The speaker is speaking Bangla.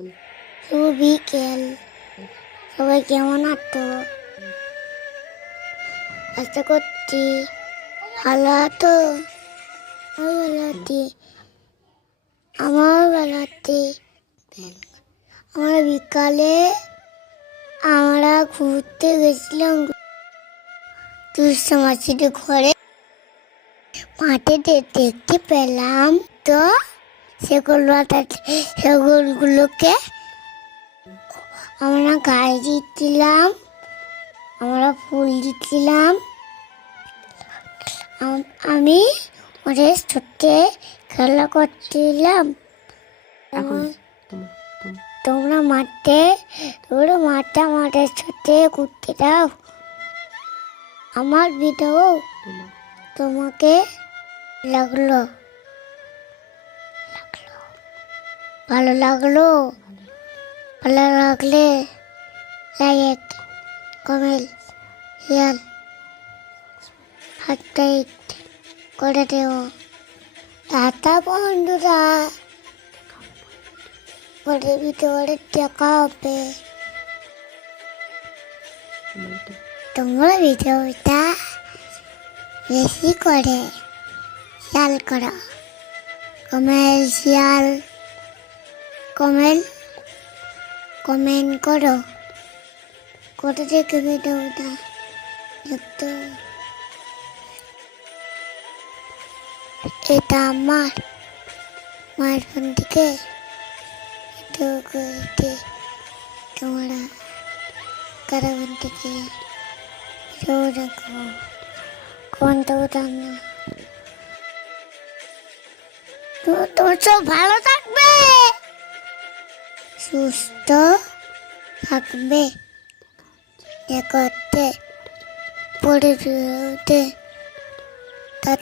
শুভ বিকেল, সবাই কেমন আছো? আশা করছি ভালো আছো। আমি ভালো আছি, আমার ভালো আছি। আমরা বিকালে আমরা ঘুরতে গেছিলাম দুষ্টু মাসির ঘরে। মাঠে দেখতে পেলাম তো সেগুলোকে আমরা গায়ে দিচ্ছিলাম, আমরা ফুল দিচ্ছিলাম। আমি ওদের সাথে খেলা করছিলাম। তোমরা মাঠে আমাদের সাথে ঘুরতে দাও। আমার ভিডিও তোমাকে লাগলো ভালো লাগলো? ভালো লাগলে লাইক, কমেন্ট, শেয়ার, সাবস্ক্রাইব করে দেও। টাটা বন্ধুরা, পরের ভিডিওতে দেখা হবে। তোমরা ভিডিওটা বেশি করে শেয়ার করো, কমেন্ট করো। কোথা থেকে ভিডিওটা দেখতে? এটা আমার মায়ের ফোন থেকে ভিডিও করেছি। তোমরা কারা ফোন থেকে ভিডিও দেখো, কোনটা না। তোমার সব ভালো থাকবে, সুস্থ থাকবে। দেখতে পরে ভিডিওতে তা